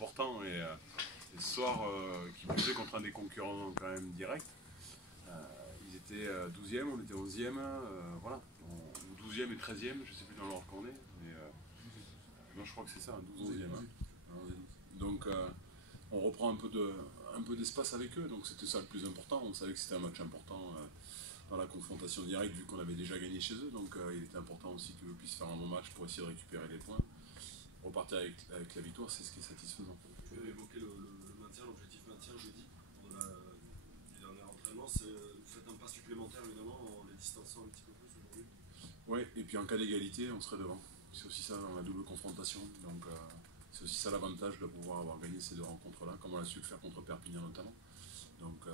important. Et ce soir, qui plus est contre un des concurrents quand même directs, ils étaient 12e, on était 11e, voilà. 12e et 13e, je ne sais plus dans l'ordre qu'on est. Mais, non, je crois que c'est ça, 12-11e. Donc on reprend un peu d'espace avec eux, donc c'était ça le plus important. On savait que c'était un match important dans la confrontation directe, vu qu'on avait déjà gagné chez eux, donc il était important aussi qu'eux puissent faire un bon match pour essayer de récupérer les points. Repartir avec la victoire, c'est ce qui est satisfaisant. Tu avais évoqué le maintien, l'objectif maintien jeudi, du dernier entraînement. Vous faites un pas supplémentaire évidemment en les distançant un petit peu plus aujourd'hui. Oui, et puis en cas d'égalité, on serait devant. C'est aussi ça dans la double confrontation. Donc c'est aussi ça l'avantage de pouvoir avoir gagné ces deux rencontres-là, comme on a su le faire contre Perpignan notamment. Donc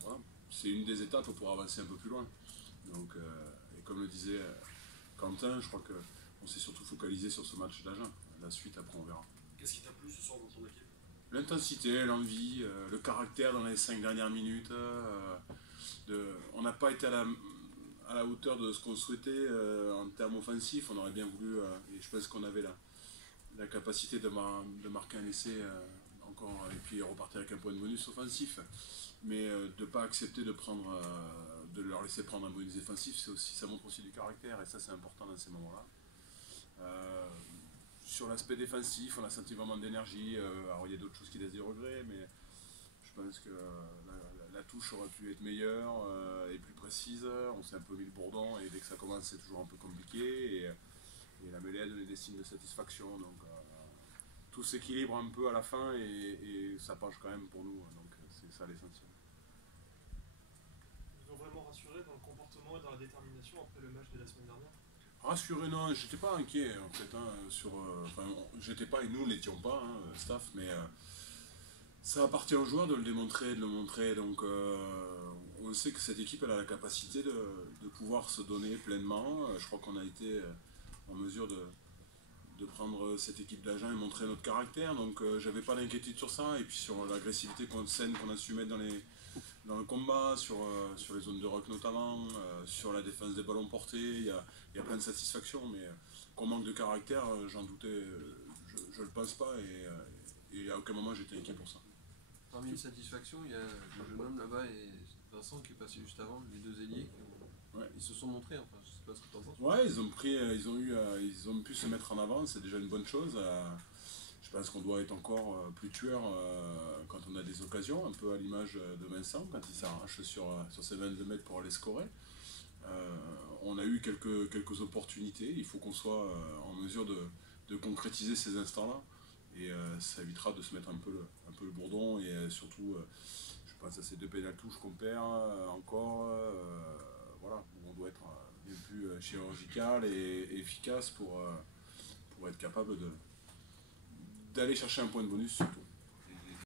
voilà, c'est une des étapes pour avancer un peu plus loin. Donc, et comme le disait Quentin, je crois qu'on s'est surtout focalisé sur ce match d'Agen. La suite, après, on verra. Qu'est-ce qui t'a plu ce soir dans ton équipe? L'intensité, l'envie, le caractère dans les 5 dernières minutes. On n'a pas été à la hauteur de ce qu'on souhaitait en termes offensifs. On aurait bien voulu, et je pense qu'on avait la capacité de marquer un essai encore, et puis repartir avec un point de bonus offensif. Mais de ne pas accepter de leur laisser prendre un bonus défensif, ça montre aussi du caractère, et ça c'est important dans ces moments-là. Sur l'aspect défensif, on a senti vraiment d'énergie. Alors il y a d'autres choses qui laissent des regrets, mais je pense que la touche aurait pu être meilleure et plus précise. On s'est un peu mis le bourdon, et dès que ça commence, c'est toujours un peu compliqué. Et la mêlée a donné des signes de satisfaction. Donc tout s'équilibre un peu à la fin, et ça penche quand même pour nous. Donc c'est ça l'essentiel. Ils ont vraiment rassuré dans le comportement et dans la détermination après le match de la semaine dernière? Rassuré, non, j'étais pas inquiet en fait. J'étais pas, et nous n'étions pas, staff, mais ça appartient aux joueurs de le démontrer, de le montrer. Donc on sait que cette équipe elle a la capacité de pouvoir se donner pleinement. Je crois qu'on a été en mesure de prendre cette équipe d'Agen et montrer notre caractère. Donc j'avais pas d'inquiétude sur ça. Et puis sur l'agressivité qu'on a su mettre dans le combat, sur les zones de rock notamment, sur la défense des ballons portés, il y a plein de satisfactions, mais qu'on manque de caractère, j'en doutais, je le pense pas, et à aucun moment j'étais inquiet pour ça. Parmi les satisfactions, il y a le jeune homme là-bas et Vincent qui est passé juste avant, les deux ailiers ils se sont montrés, enfin je sais pas ce que tu en penses. Ouais, ils ont pu se mettre en avant, c'est déjà une bonne chose. Je pense qu'on doit être encore plus tueur quand on a des occasions, un peu à l'image de Vincent, quand il s'arrache sur ses 22 mètres pour aller scorer. On a eu quelques opportunités, il faut qu'on soit en mesure de concrétiser ces instants-là. Et ça évitera de se mettre un peu le bourdon, et surtout, je pense à ces deux pénaltouches qu'on perd encore, voilà, où on doit être bien plus chirurgical et efficace pour être capable d'aller chercher un point de bonus surtout.